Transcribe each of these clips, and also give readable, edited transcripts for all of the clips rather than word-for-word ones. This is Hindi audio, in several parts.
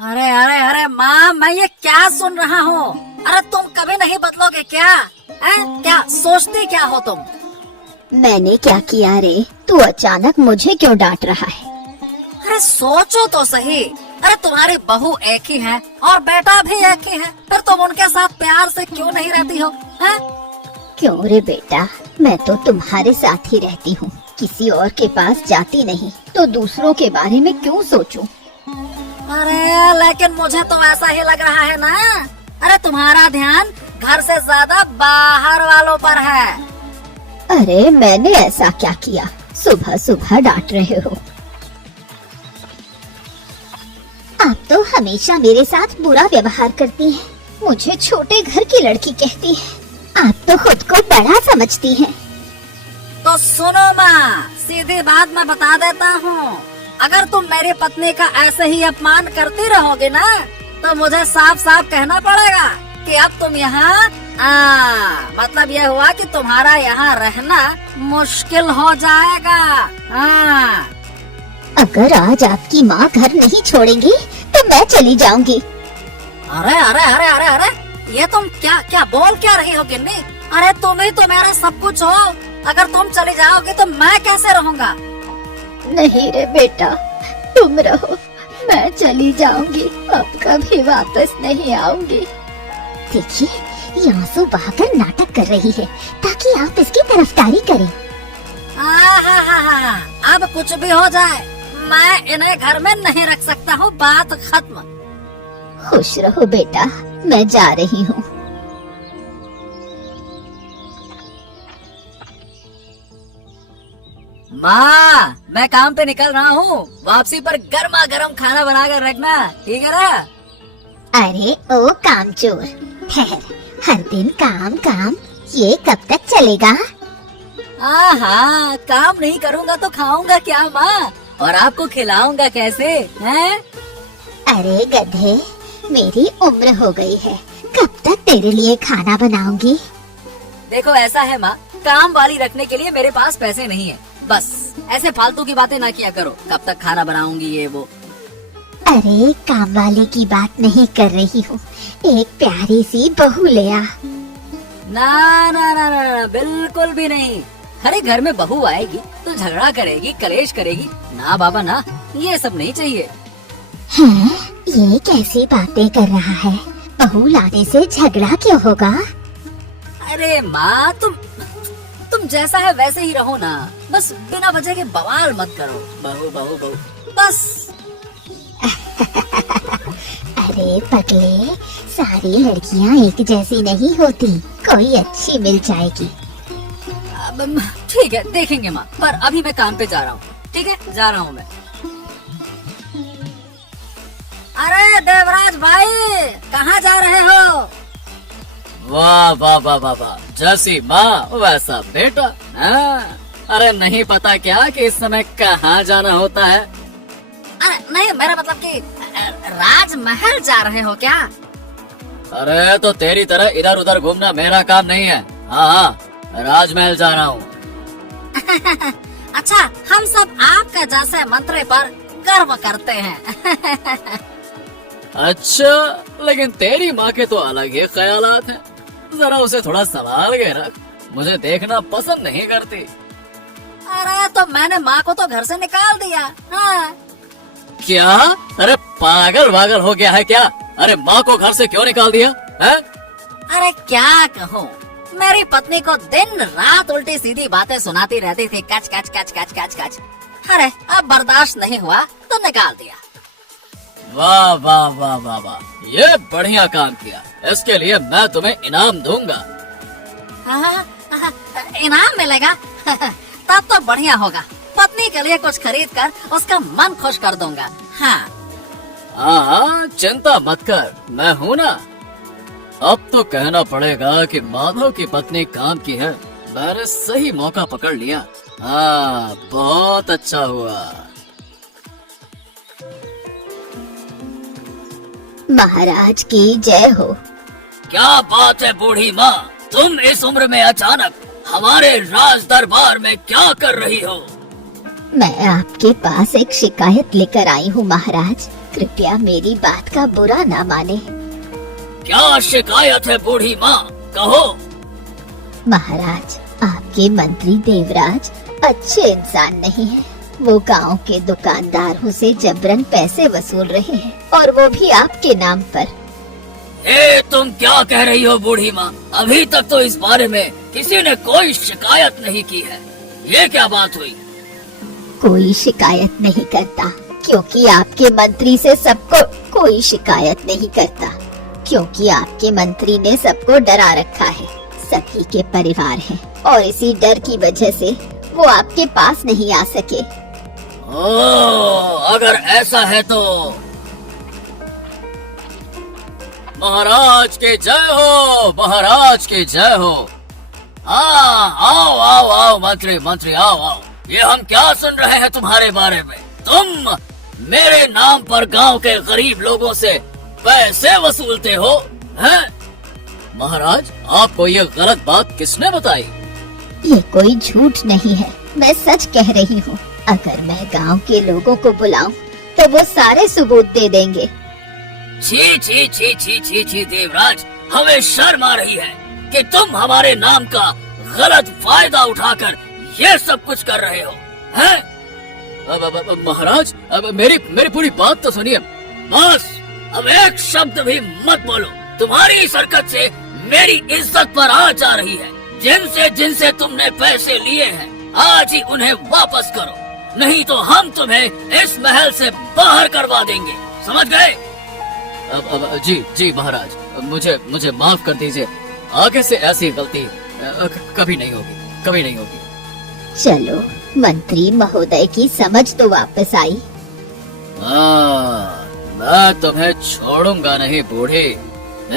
अरे अरे अरे माँ, मैं ये क्या सुन रहा हूँ? अरे तुम कभी नहीं बदलोगे क्या? क्या सोचती क्या हो तुम? मैंने क्या किया रे? तू अचानक मुझे क्यों डांट रहा है? अरे सोचो तो सही। अरे तुम्हारी बहू एक ही है और बेटा भी एक ही है, फिर तुम उनके साथ प्यार से क्यों नहीं रहती हो? है? क्यों रे बेटा, मैं तो तुम्हारे साथ ही रहती हूँ, किसी और के पास जाती नहीं, तो दूसरों के बारे में क्यों सोचूं? अरे लेकिन मुझे तो ऐसा ही लग रहा है ना। अरे तुम्हारा ध्यान घर से ज्यादा बाहर वालों पर है। अरे मैंने ऐसा क्या किया? सुबह सुबह डांट रहे हो। आप तो हमेशा मेरे साथ बुरा व्यवहार करती हैं, मुझे छोटे घर की लड़की कहती हैं। आप तो खुद को बड़ा समझती हैं। तो सुनो माँ, सीधी बात मैं बता देता हूँ। अगर तुम मेरी पत्नी का ऐसे ही अपमान करती रहोगे ना, तो मुझे साफ साफ कहना पड़ेगा कि अब तुम यहाँ मतलब ये हुआ कि तुम्हारा यहाँ रहना मुश्किल हो जाएगा। अगर आज आपकी माँ घर नहीं छोड़ेंगी तो मैं चली जाऊंगी। अरे अरे अरे अरे अरे, ये तुम क्या बोल क्या रही हो गिन्नी? अरे तुम ही तो मेरा सब कुछ हो। अगर तुम चली जाओगी तो मैं कैसे रहूँगा? नहीं रे बेटा, तुम रहो, मैं चली जाऊंगी, अब कभी वापस नहीं आऊंगी। देखिए, ये आंसू बहाकर नाटक कर रही है ताकि आप इसकी तरफदारी करें। अब कुछ भी हो जाए, मैं इन्हें घर में नहीं रख सकता हूँ, बात खत्म। खुश रहो बेटा, मैं जा रही हूँ। माँ, मैं काम पे निकल रहा हूँ, वापसी पर गर्मा गर्म खाना बना कर रखना, ठीक है ना? अरे ओ कामचोर, ठहर, हर दिन काम काम, ये कब तक चलेगा? हाँ, काम नहीं करूँगा तो खाऊंगा क्या माँ? और आपको खिलाऊंगा कैसे? हैं? अरे गधे, मेरी उम्र हो गई है, कब तक तेरे लिए खाना बनाऊंगी? देखो ऐसा है माँ, काम वाली रखने के लिए मेरे पास पैसे नहीं है। बस ऐसे फालतू की बातें ना किया करो, कब तक खाना बनाऊंगी ये वो। अरे काम वाले की बात नहीं कर रही हूँ, एक प्यारी सी बहू ले आ। ना ना ना ना ना, बिल्कुल भी नहीं। अरे घर में बहू आएगी तो झगड़ा करेगी, कलेश करेगी। ना बाबा ना, ये सब नहीं चाहिए। हैं? ये कैसी बातें कर रहा है? बहू लाने से झगड़ा क्यों होगा? अरे माँ, तुम जैसा है वैसे ही रहो ना, बस बिना वजह के बवाल मत करो। बहू बहू बहू बस। अरे पगले, सारी लड़कियाँ एक जैसी नहीं होती, कोई अच्छी मिल जाएगी। ठीक है, देखेंगे माँ, पर अभी मैं काम पे जा रहा हूँ। ठीक है, जा रहा हूँ मैं। अरे देवराज भाई, कहाँ जा रहे हो? वाह वाह वाह वाह वाह, जैसी माँ वैसा बेटा। अरे नहीं पता क्या कि इस समय कहाँ जाना होता है? अरे नहीं, मेरा मतलब कि राजमहल जा रहे हो क्या? अरे तो तेरी तरह इधर उधर घूमना मेरा काम नहीं है। हाँ, राजमहल जा रहा हूँ। अच्छा, हम सब आपका जैसे मंत्री पर गर्व करते हैं। अच्छा, लेकिन तेरी माँ के तो अलग ही ख्यालात हैं। जरा उसे थोड़ा संभाल के रख, मुझे देखना पसंद नहीं करती। अरे तो मैंने माँ को तो घर से निकाल दिया। हाँ। क्या? अरे पागल वागल हो गया है क्या? अरे माँ को घर से क्यों निकाल दिया है? अरे क्या कहूँ, मेरी पत्नी को दिन रात उल्टी सीधी बातें सुनाती रहती थी, कच कच कच कच कच कच। अरे अब बर्दाश्त नहीं हुआ तो निकाल दिया। वाह वाह वाह वाह वाह, ये बढ़िया काम किया, इसके लिए मैं तुम्हें इनाम दूंगा। इनाम मिलेगा? तब तो बढ़िया होगा, पत्नी के लिए कुछ खरीद कर उसका मन खुश कर दूंगा। हाँ, चिंता मत कर, मैं हूँ ना। अब तो कहना पड़ेगा कि माधव की पत्नी काम की है, मैंने सही मौका पकड़ लिया। हाँ, बहुत अच्छा हुआ। महाराज की जय हो। क्या बात है बूढ़ी माँ, तुम इस उम्र में अचानक हमारे राज दरबार में क्या कर रही हो? मैं आपके पास एक शिकायत लेकर आई हूँ महाराज। कृपया मेरी बात का बुरा ना माने। क्या शिकायत है बूढ़ी माँ, कहो। महाराज, आपके मंत्री देवराज अच्छे इंसान नहीं है। वो गांव के दुकानदारों से जबरन पैसे वसूल रहे हैं, और वो भी आपके नाम पर। तुम क्या कह रही हो बूढ़ी माँ? अभी तक तो इस बारे में किसी ने कोई शिकायत नहीं की है। ये क्या बात हुई? कोई शिकायत नहीं करता, क्योंकि आपके मंत्री से सबको कोई शिकायत नहीं करता, क्योंकि आपके मंत्री ने सबको डरा रखा है। सभी के परिवार हैं, और इसी डर की वजह से वो आपके पास नहीं आ सके। अगर ऐसा है तो महाराज के जय हो, महाराज के जय हो। हाँ, आओ आओ आओ मंत्री, मंत्री आओ आओ। ये हम क्या सुन रहे हैं तुम्हारे बारे में? तुम मेरे नाम पर गांव के गरीब लोगों से पैसे वसूलते हो, हैं? महाराज, आपको ये गलत बात किसने बताई? ये कोई झूठ नहीं है, मैं सच कह रही हूँ। अगर मैं गांव के लोगों को बुलाऊं, तो वो सारे सबूत दे देंगे। छी छी छी छी छी छी देवराज, हमें शर्म आ रही है कि तुम हमारे नाम का गलत फायदा उठाकर ये सब कुछ कर रहे हो, हैं? महाराज, अब मेरी पूरी बात तो सुनिए। बस, अब एक शब्द भी मत बोलो। तुम्हारी इस हरकत से मेरी इज्जत पर आँच आ रही है। जिनसे तुमने पैसे लिए हैं, आज ही उन्हें वापस करो, नहीं तो हम तुम्हें इस महल से बाहर करवा देंगे, समझ गए? अब जी महाराज, मुझे माफ कर दीजिए। आगे से ऐसी गलती कभी नहीं होगी, कभी नहीं होगी। चलो, मंत्री महोदय की समझ तो वापस आई। मैं तुम्हें छोड़ूंगा नहीं बूढ़ी।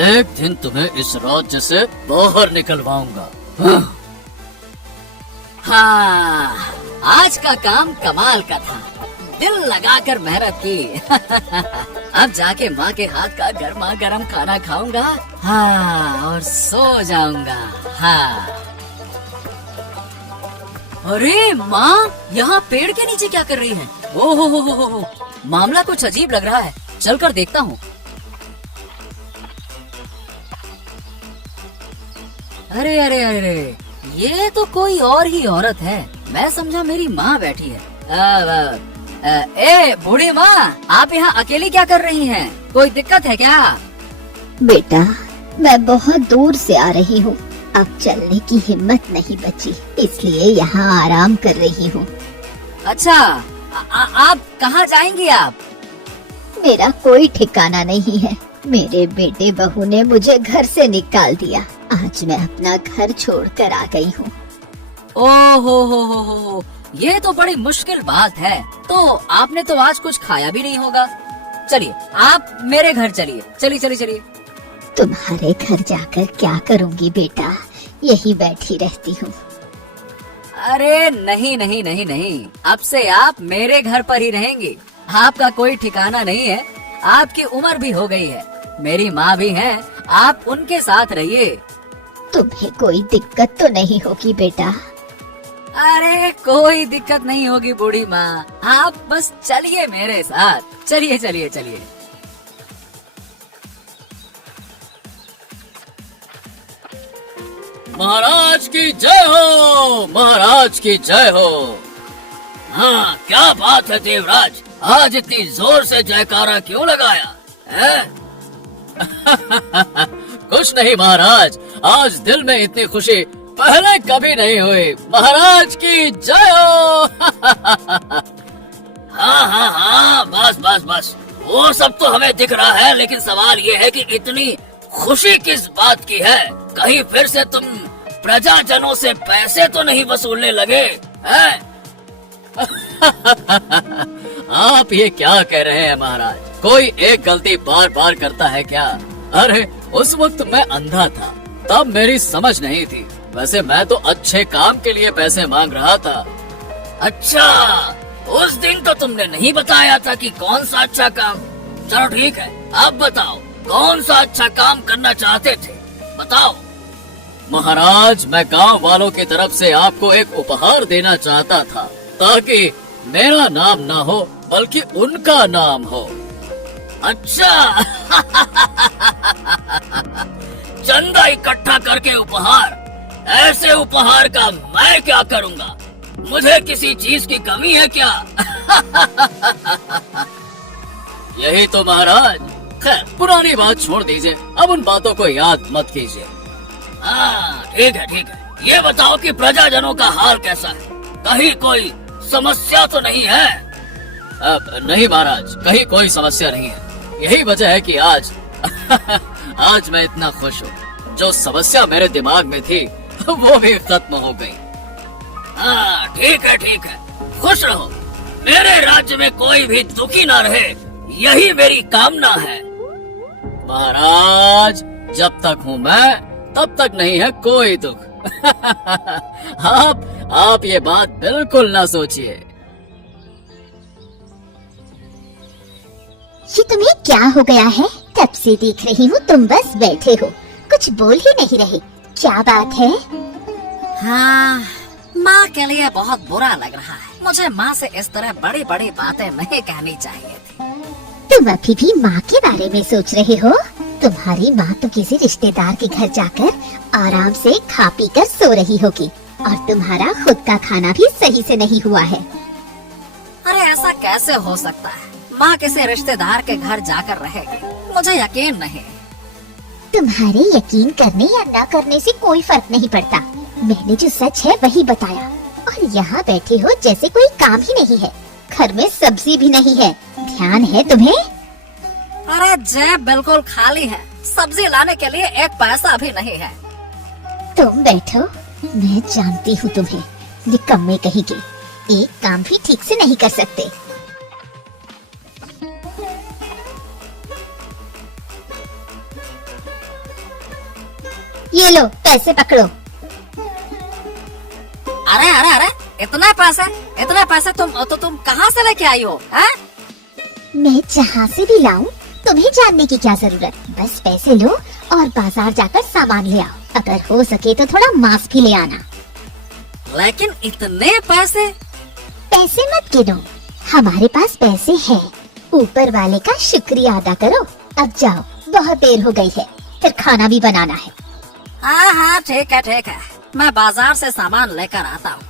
एक दिन तुम्हें इस राज्य से बाहर निकलवाऊंगा। हाँ, आज का काम कमाल का था। दिल लगाकर मेहनत की। अब जाके माँ के हाथ का गर्मा गर्म खाना खाऊंगा, हाँ, और सो जाऊंगा। हाँ। अरे माँ, यहाँ पेड़ के नीचे क्या कर रही है? ओहो हो, मामला कुछ अजीब लग रहा है, चलकर देखता हूँ। अरे अरे अरे, ये तो कोई और ही औरत है। मैं समझा मेरी माँ बैठी है। ए बूढ़ी माँ, आप यहाँ अकेली क्या कर रही हैं? कोई दिक्कत है क्या? बेटा, मैं बहुत दूर से आ रही हूँ। अब चलने की हिम्मत नहीं बची, इसलिए यहाँ आराम कर रही हूँ। अच्छा, आप कहाँ जाएंगी आप? मेरा कोई ठिकाना नहीं है। मेरे बेटे बहू ने मुझे घर से निकाल दिया। आज मैं अपना घर छोड़कर आ गई हूँ। ओहो, ये तो बड़ी मुश्किल बात है। तो आपने तो आज कुछ खाया भी नहीं होगा। चलिए, आप मेरे घर चलिए। चलिए। तुम्हारे घर जाकर क्या करूँगी बेटा? यही बैठी रहती हूँ। अरे नहीं, अब से आप मेरे घर पर ही रहेंगी। आपका कोई ठिकाना नहीं है। आपकी उम्र भी हो गई है, मेरी माँ भी है, आप उनके साथ रहिए। तुम्हें कोई दिक्कत तो नहीं होगी बेटा? अरे कोई दिक्कत नहीं होगी बूढ़ी माँ, आप बस चलिए मेरे साथ। चलिए। महाराज की जय हो, महाराज की जय हो। हाँ, क्या बात है देवराज, आज इतनी जोर से जयकारा क्यों लगाया है? कुछ नहीं महाराज, आज दिल में इतनी खुशी पहले कभी नहीं हुई। महाराज की जय हो। हाँ, बस, वो सब तो हमें दिख रहा है, लेकिन सवाल ये है कि इतनी खुशी किस बात की है? कहीं फिर से तुम प्रजाजनों से पैसे तो नहीं वसूलने लगे हैं? आप ये क्या कह रहे हैं महाराज? कोई एक गलती बार बार करता है क्या? अरे उस वक्त मैं अंधा था, तब मेरी समझ नहीं थी। वैसे मैं तो अच्छे काम के लिए पैसे मांग रहा था। अच्छा, उस दिन तो तुमने नहीं बताया था कि कौन सा अच्छा काम। चलो ठीक है, अब बताओ कौन सा अच्छा काम करना चाहते थे, बताओ। महाराज, मैं गांव वालों की तरफ से आपको एक उपहार देना चाहता था, ताकि मेरा नाम ना हो बल्कि उनका नाम हो। अच्छा। चंदा इकट्ठा करके उपहार, ऐसे उपहार का मैं क्या करूंगा? मुझे किसी चीज की कमी है क्या? यही तो महाराज। खैर, पुरानी बात छोड़ दीजिए, अब उन बातों को याद मत कीजिए। हाँ, ठीक है ठीक है। ये बताओ कि प्रजाजनों का हाल कैसा है? कहीं कोई समस्या तो नहीं है? अब नहीं महाराज, कहीं कोई समस्या नहीं है। यही वजह है कि आज आज मैं इतना खुश हूँ। जो समस्या मेरे दिमाग में थी वो भी खत्म हो गई। हाँ, ठीक है ठीक है, खुश रहो। मेरे राज्य में कोई भी दुखी ना रहे, यही मेरी कामना है। महाराज, जब तक हूँ मैं, तब तक नहीं है कोई दुख। आप ये बात बिल्कुल ना सोचिए। ये तुम्हें क्या हो गया है? तब से देख रही हूँ तुम बस बैठे हो, कुछ बोल ही नहीं रहे। क्या बात है? हाँ, माँ के लिए बहुत बुरा लग रहा है। मुझे माँ से इस तरह बड़ी बड़ी बातें नहीं कहनी चाहिए थी। तुम अभी भी माँ के बारे में सोच रहे हो? तुम्हारी माँ तो किसी रिश्तेदार के घर जाकर आराम से खा पी कर सो रही होगी, और तुम्हारा खुद का खाना भी सही से नहीं हुआ है। अरे ऐसा कैसे हो सकता है? माँ किसी रिश्तेदार के घर जाकर रहेगी, मुझे यकीन नहीं। तुम्हारे यकीन करने या न करने से कोई फर्क नहीं पड़ता। मैंने जो सच है वही बताया, और यहाँ बैठे हो जैसे कोई काम ही नहीं है। घर में सब्जी भी नहीं है, ध्यान है तुम्हें? अरे जेब बिल्कुल खाली है, सब्जी लाने के लिए एक पैसा भी नहीं है। तुम बैठो, मैं जानती हूँ तुम्हें, निकम्मे कहीं के, एक काम भी ठीक से नहीं कर सकते। ये लो पैसे पकड़ो। अरे अरे अरे, इतना पैसे तुम कहाँ से लेके आई हो? मैं जहाँ से भी लाऊं, तुम्हें जानने की क्या जरूरत? बस पैसे लो और बाजार जाकर सामान ले आओ। अगर हो सके तो थोड़ा मांस भी ले आना। लेकिन इतने पैसे? पैसे मत गिनो, हमारे पास पैसे हैं। ऊपर वाले का शुक्रिया अदा करो। अब जाओ, बहुत देर हो गई है, फिर खाना भी बनाना है। हाँ, ठीक है, मैं बाजार से सामान लेकर आता हूँ।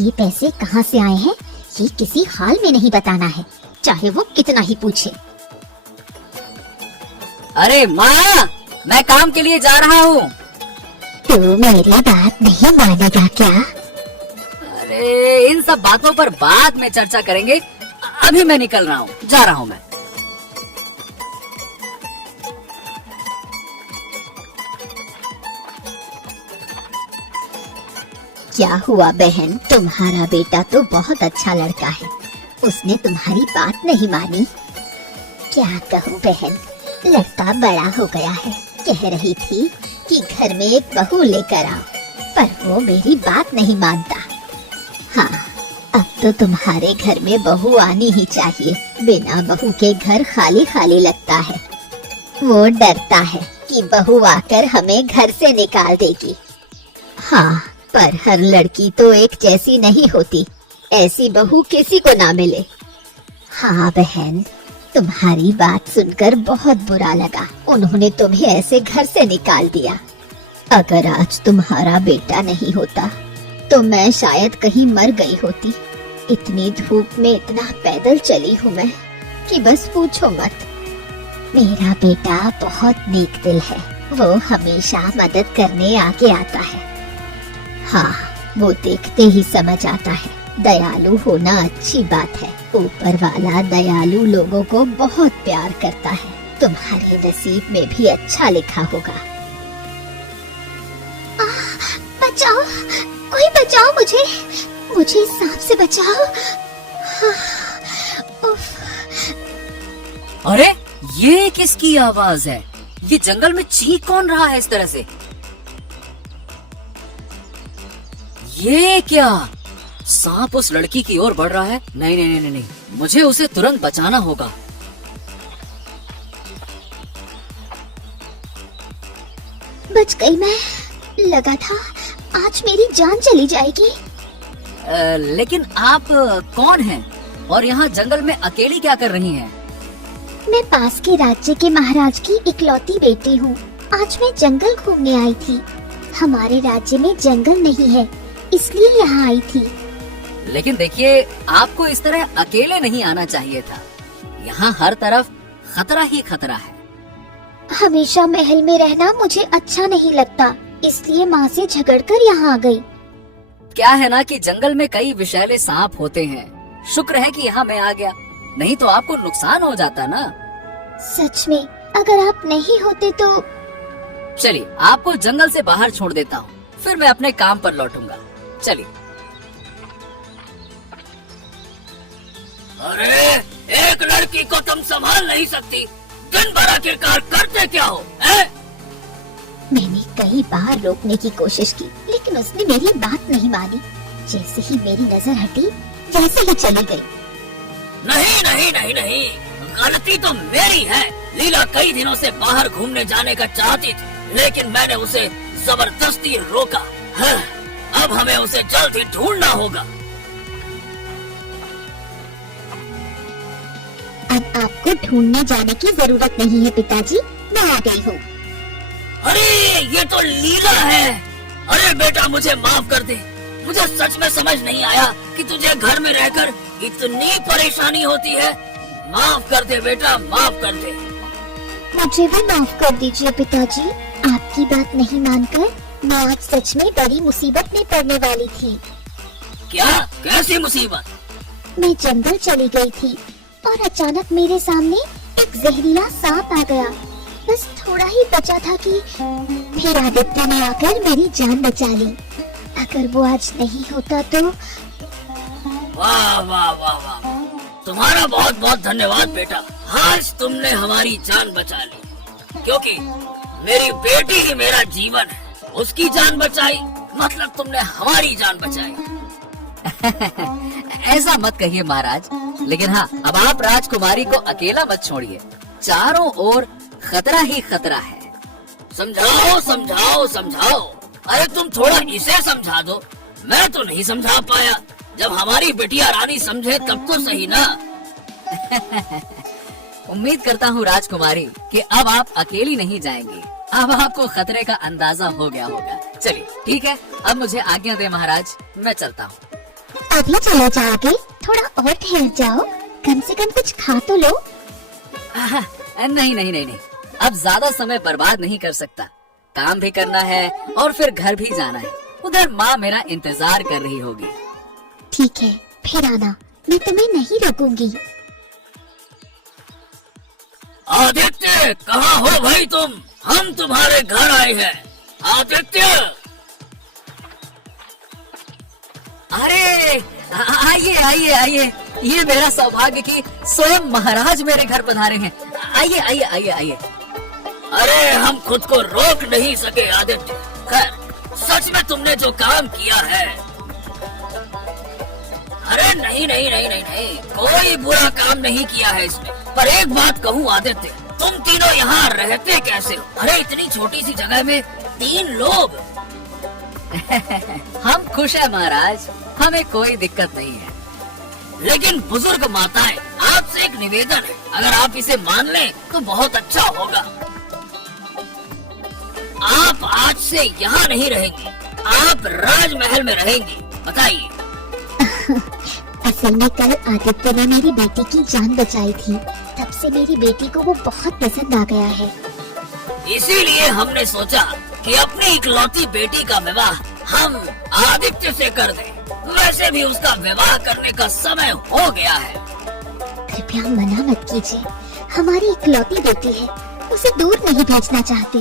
ये पैसे कहाँ से आए हैं, ये किसी हाल में नहीं बताना है, चाहे वो कितना ही पूछे। अरे माँ, मैं काम के लिए जा रहा हूँ। तू मेरी बात नहीं मानेगा क्या? अरे इन सब बातों पर बाद में चर्चा करेंगे, अभी मैं निकल रहा हूँ, जा रहा हूँ मैं। क्या हुआ बहन, तुम्हारा बेटा तो बहुत अच्छा लड़का है, उसने तुम्हारी बात नहीं मानी। क्या कहूँ बहन, लड़का बड़ा हो गया है। कह रही थी कि घर में एक बहू लेकर आओ, पर वो मेरी बात नहीं मानता। हाँ, अब तो तुम्हारे घर में बहू आनी ही चाहिए, बिना बहू के घर खाली खाली लगता है। वो डरता है कि बहू आकर हमें घर से निकाल देगी। हाँ, पर हर लड़की तो एक जैसी नहीं होती, ऐसी बहू किसी को ना मिले। हाँ बहन, तुम्हारी बात सुनकर बहुत बुरा लगा, उन्होंने तुम्हें ऐसे घर से निकाल दिया। अगर आज तुम्हारा बेटा नहीं होता तो मैं शायद कहीं मर गई होती। इतनी धूप में इतना पैदल चली हूँ मैं कि बस पूछो मत। मेरा बेटा बहुत नेक दिल है, वो हमेशा मदद करने आगे आता है। हाँ, वो देखते ही समझ आता है, दयालु होना अच्छी बात है। ऊपर वाला दयालु लोगों को बहुत प्यार करता है। तुम्हारे नसीब में भी अच्छा लिखा होगा। बचाओ, कोई बचाओ मुझे, मुझे सांप से बचाओ। अरे ये किसकी आवाज है? ये जंगल में चीख कौन रहा है इस तरह से? ये क्या? सांप उस लड़की की ओर बढ़ रहा है। नहीं, मुझे उसे तुरंत बचाना होगा। बच गई मैं, लगा था आज मेरी जान चली जाएगी। लेकिन आप कौन हैं और यहाँ जंगल में अकेली क्या कर रही हैं? मैं पास के राज्य के महाराज की इकलौती बेटी हूँ। आज मैं जंगल घूमने आई थी। हमारे राज्य में जंगल नहीं है, इसलिए यहाँ आई थी। लेकिन देखिए, आपको इस तरह अकेले नहीं आना चाहिए था। यहाँ हर तरफ खतरा ही खतरा है। हमेशा महल में रहना मुझे अच्छा नहीं लगता, इसलिए माँ से झगड़कर यहाँ आ गई। क्या है ना कि जंगल में कई विषैले सांप होते हैं। शुक्र है कि यहाँ मैं आ गया, नहीं तो आपको नुकसान हो जाता ना। सच में, अगर आप नहीं होते तो। चलिए, आपको जंगल से बाहर छोड़ देता हूँ, फिर मैं अपने काम पर लौटूंगा। चलिए। अरे, एक लड़की को तुम संभाल नहीं सकती, दिन भर आखिरकार करते क्या हो, हैं? मैंने कई बार रोकने की कोशिश की, लेकिन उसने मेरी बात नहीं मानी। जैसे ही मेरी नजर हटी, वैसे ही चली गई। नहीं नहीं नहीं नहीं, गलती तो मेरी है। लीला कई दिनों से बाहर घूमने जाने का चाहती थी, लेकिन मैंने उसे जबरदस्ती रोका है। अब हमें उसे जल्द ही ढूंढना होगा। अब आपको ढूंढने जाने की जरूरत नहीं है पिताजी, मैं आ गई हूँ। अरे, ये तो लीला है। अरे बेटा, मुझे माफ कर दे। मुझे सच में समझ नहीं आया कि तुझे घर में रहकर इतनी परेशानी होती है। माफ कर दे बेटा, माफ कर दे। मुझे भी माफ कर दीजिए पिताजी। आपकी बात नहीं मानकर मैं आज सच में बड़ी मुसीबत में पड़ने वाली थी। क्या? कैसी मुसीबत? मैं जंगल चली गई थी और अचानक मेरे सामने एक जहरीला सांप आ गया। बस थोड़ा ही बचा था कि फिर आदित्य ने आकर मेरी जान बचा ली। अगर वो आज नहीं होता तो। वाह वाह वाह वाह, तुम्हारा बहुत बहुत धन्यवाद बेटा। आज तुमने हमारी जान बचा ली, क्योंकि मेरी बेटी ही मेरा जीवन है। उसकी जान बचाई मतलब तुमने हमारी जान बचाई। ऐसा मत कहिए महाराज, लेकिन हाँ, अब आप राजकुमारी को अकेला मत छोड़िए। चारों ओर खतरा ही खतरा है। समझाओ समझाओ समझाओ। अरे तुम थोड़ा इसे समझा दो, मैं तो नहीं समझा पाया। जब हमारी बिटिया रानी समझे तब तो सही ना। उम्मीद करता हूँ राजकुमारी कि अब आप अकेली नहीं जाएंगी। अब आपको खतरे का अंदाजा हो गया होगा। चलिए ठीक है, अब मुझे आज्ञा दे महाराज, मैं चलता हूँ। अभी चले जाओगे? थोड़ा और ठहर जाओ, कम से कम कुछ खा तो लो। नहीं नहीं नहीं नहीं, अब ज्यादा समय बर्बाद नहीं कर सकता। काम भी करना है और फिर घर भी जाना है। उधर माँ मेरा इंतजार कर रही होगी। ठीक है, फिर आना, मैं तुम्हें नहीं रोकूंगी। आदित्य, कहाँ हो भाई तुम? हम तुम्हारे घर आए हैं। आदित्य! अरे आइए आइए आइए, ये मेरा सौभाग्य कि स्वयं महाराज मेरे घर पधारे हैं। आइए आइए आइए आइए। अरे हम खुद को रोक नहीं सके आदित्य। खैर, सच में तुमने जो काम किया है। अरे नहीं नहीं नहीं नहीं नहीं, कोई बुरा काम नहीं किया है इसमें। पर एक बात कहूँ आदित्य, तुम तीनों यहाँ रहते कैसे हो? अरे इतनी छोटी सी जगह में 3 लोग। हम खुश है महाराज, हमें कोई दिक्कत नहीं है। लेकिन बुजुर्ग माताएं, आपसे एक निवेदन है, अगर आप इसे मान लें तो बहुत अच्छा होगा। आप आज से यहाँ नहीं रहेंगी, आप राजमहल में रहेंगी। बताइए। असल में कल आदित्य ने मेरी बेटी की जान बचाई थी, तब से मेरी बेटी को वो बहुत पसंद आ गया है। इसीलिए हमने सोचा कि अपनी इकलौती बेटी का विवाह हम आदित्य से कर दें। वैसे भी उसका विवाह करने का समय हो गया है। कृपया मना मत कीजिए, हमारी इकलौती बेटी है, उसे दूर नहीं भेजना चाहते।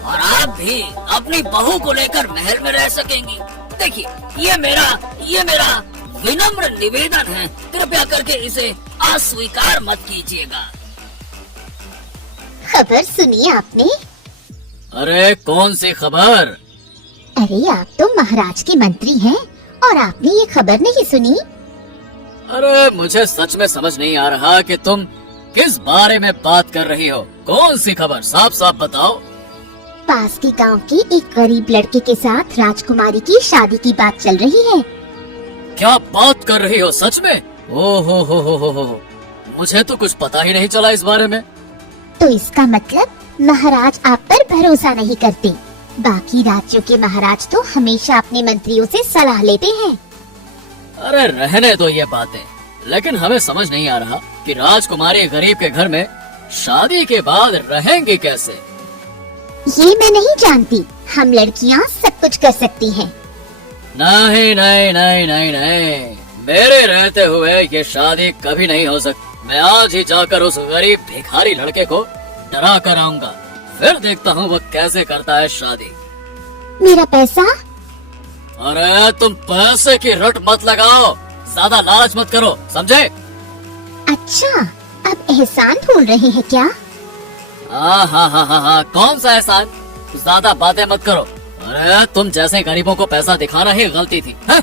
और आप भी अपनी बहू को लेकर महल में रह सकेंगी। देखिए, ये मेरा विनम्र निवेदन है, कृपया करके इसे अस्वीकार मत कीजिएगा। खबर सुनी आपने? अरे कौन सी खबर? अरे आप तो महाराज के मंत्री हैं और आपने ये खबर नहीं सुनी? अरे मुझे सच में समझ नहीं आ रहा कि तुम किस बारे में बात कर रही हो। कौन सी खबर, साफ साफ बताओ। पास के गांव के एक गरीब लड़के के साथ राजकुमारी की शादी की बात चल रही है। क्या बात कर रही हो, सच में? ओ हो। मुझे तो कुछ पता ही नहीं चला इस बारे में। तो इसका मतलब महाराज आप पर भरोसा नहीं करते। बाकी राज्यों के महाराज तो हमेशा अपने मंत्रियों से सलाह लेते हैं। अरे रहने दो ये बातें, लेकिन हमें समझ नहीं आ रहा कि राजकुमारी गरीब के घर में शादी के बाद रहेंगी कैसे। ये मैं नहीं जानती, हम लड़कियाँ सब कुछ कर सकती हैं। नहीं नहीं नहीं नहीं नहीं, मेरे रहते हुए ये शादी कभी नहीं हो सकती। मैं आज ही जाकर उस गरीब भिखारी लड़के को डरा कर आऊंगा, फिर देखता हूँ वो कैसे करता है शादी। मेरा पैसा? अरे तुम पैसे की रट मत लगाओ, ज्यादा लालच मत करो, समझे? अच्छा, अब एहसान ढूंढ रहे हैं क्या? हाँ, कौन सा एहसान? ज्यादा बातें मत करो। अरे तुम जैसे गरीबों को पैसा दिखाना ही गलती थी। हाँ?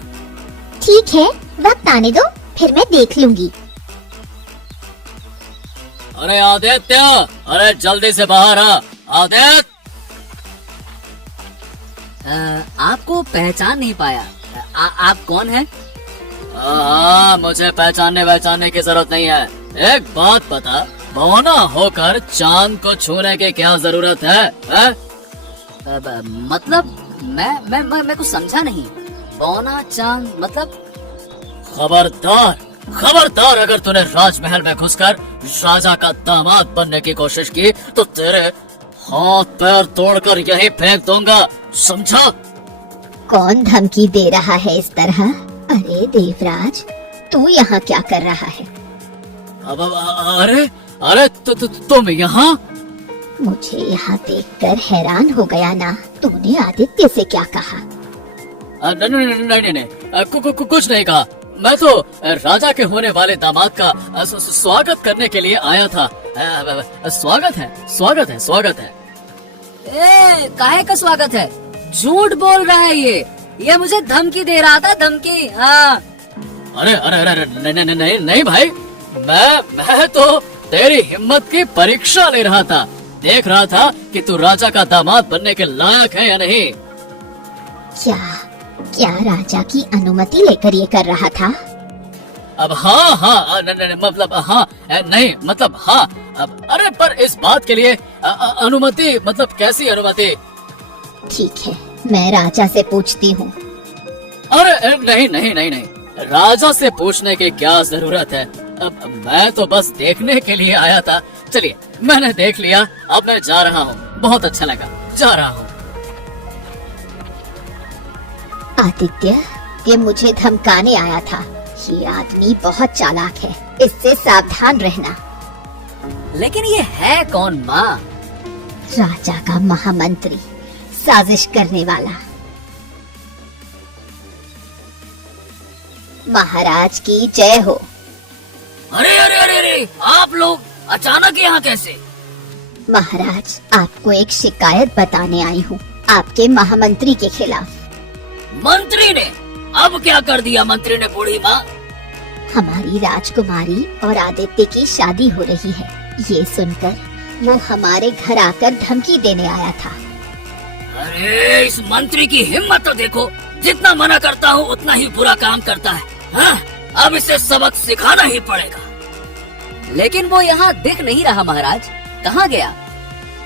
ठीक है, वक्त आने दो, फिर मैं देख लूंगी। अरे आदित्य, अरे जल्दी से बाहर आ। आदित्य, आपको पहचान नहीं पाया। आप कौन हैं? हाँ, मुझे पहचानने की जरूरत नहीं है। एक बात बता, बौना होकर चांद को छूने की क्या जरूरत है? मतलब मैं कुछ समझा नहीं। बौना चांद मतलब? खबरदार खबरदार, अगर तूने राजमहल में घुसकर राजा का दामाद बनने की कोशिश की तो तेरे हाथ पैर तोड़कर यहीं फेंक दूंगा, समझा? कौन धमकी दे रहा है इस तरह? अरे देवराज, तू यहाँ क्या कर रहा है? अरे तुम यहाँ? मुझे यहाँ देखकर हैरान हो गया ना। तूने आदित्य से क्या कहा? नहीं, कुछ नहीं कहा। मैं तो राजा के होने वाले दामाद का स्वागत करने के लिए आया था। स्वागत है। काहे का स्वागत है? झूठ बोल रहा है ये मुझे धमकी दे रहा था, धमकी। हाँ। अरे नहीं भाई, मैं तो तेरी हिम्मत की परीक्षा ले रहा था। देख रहा था कि तू राजा का दामाद बनने के लायक है या नहीं। क्या राजा की अनुमति लेकर ये कर रहा था? अब हाँ, मतलब हाँ, नहीं मतलब हाँ। अरे पर इस बात के लिए अनुमति मतलब कैसी अनुमति? ठीक है, मैं राजा से पूछती हूँ। अरे नहीं, राजा से पूछने की क्या जरूरत है? अब मैं तो बस देखने के लिए आया था। चलिए, मैंने देख लिया, अब मैं जा रहा हूँ। बहुत अच्छा लगा, जा रहा हूँ। आदित्य, ये मुझे धमकाने आया था। ये आदमी बहुत चालाक है, इससे सावधान रहना। लेकिन ये है कौन माँ? राजा का महामंत्री, साजिश करने वाला। महाराज की जय हो। अरे आप लोग अचानक यहाँ कैसे? महाराज, आपको एक शिकायत बताने आई हूँ, आपके महामंत्री के खिलाफ। मंत्री ने? अब क्या कर दिया मंत्री ने बूढ़ी माँ? हमारी राजकुमारी और आदित्य की शादी हो रही है, ये सुनकर वो हमारे घर आकर धमकी देने आया था। अरे इस मंत्री की हिम्मत तो देखो, जितना मना करता हूँ उतना ही बुरा काम करता है। हाँ? अब इसे सबक सिखाना ही पड़ेगा। लेकिन वो यहाँ दिख नहीं रहा महाराज, कहाँ गया?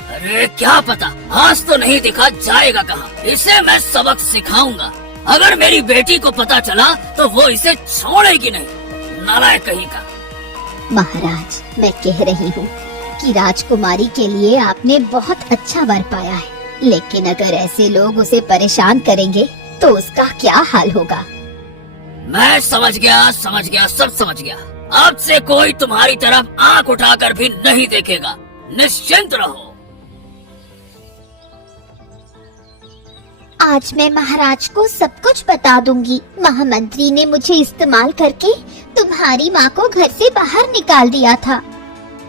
अरे क्या पता, आज तो नहीं दिखा, जाएगा कहाँ? इसे मैं सबक सिखाऊंगा। अगर मेरी बेटी को पता चला तो वो इसे छोड़ेगी नहीं, नालायक कहीं का। महाराज, मैं कह रही हूँ कि राजकुमारी के लिए आपने बहुत अच्छा वर पाया है, लेकिन अगर ऐसे लोग उसे परेशान करेंगे तो उसका क्या हाल होगा? मैं समझ गया, सब समझ गया। अब से कोई तुम्हारी तरफ आंख उठाकर भी नहीं देखेगा, निश्चिंत रहो। आज मैं महाराज को सब कुछ बता दूंगी। महामंत्री ने मुझे इस्तेमाल करके तुम्हारी माँ को घर से बाहर निकाल दिया था।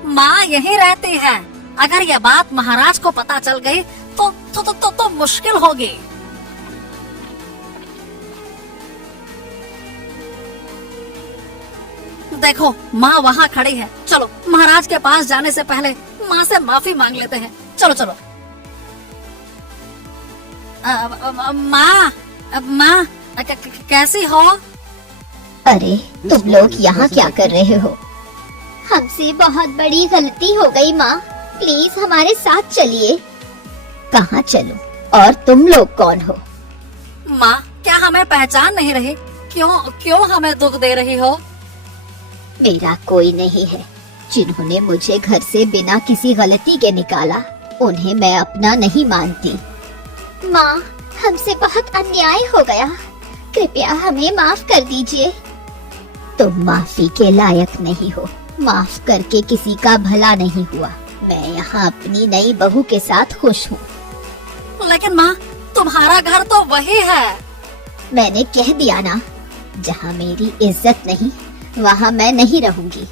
माँ यहीं रहती है, अगर यह बात महाराज को पता चल गई तो मुश्किल होगी। देखो माँ वहाँ खड़ी है, चलो महाराज के पास जाने से पहले माँ से माफी मांग लेते हैं। चलो। माँ कैसी हो? अरे तुम लोग यहाँ क्या कर रहे हो? हमसे बहुत बड़ी गलती हो गई माँ, प्लीज हमारे साथ चलिए। कहाँ चलूं? और तुम लोग कौन हो? माँ, क्या हमें पहचान नहीं रही? क्यों हमें दुख दे रही हो? मेरा कोई नहीं है। जिन्होंने मुझे घर से बिना किसी गलती के निकाला, उन्हें मैं अपना नहीं मानती। माँ, हमसे बहुत अन्याय हो गया, कृपया हमें माफ कर दीजिए। तुम माफी के लायक नहीं हो। माफ करके किसी का भला नहीं हुआ। मैं यहाँ अपनी नई बहू के साथ खुश हूँ। लेकिन माँ, तुम्हारा घर तो वही है। मैंने कह दिया ना, जहाँ मेरी इज्जत नहीं, वहाँ मैं नहीं रहूंगी।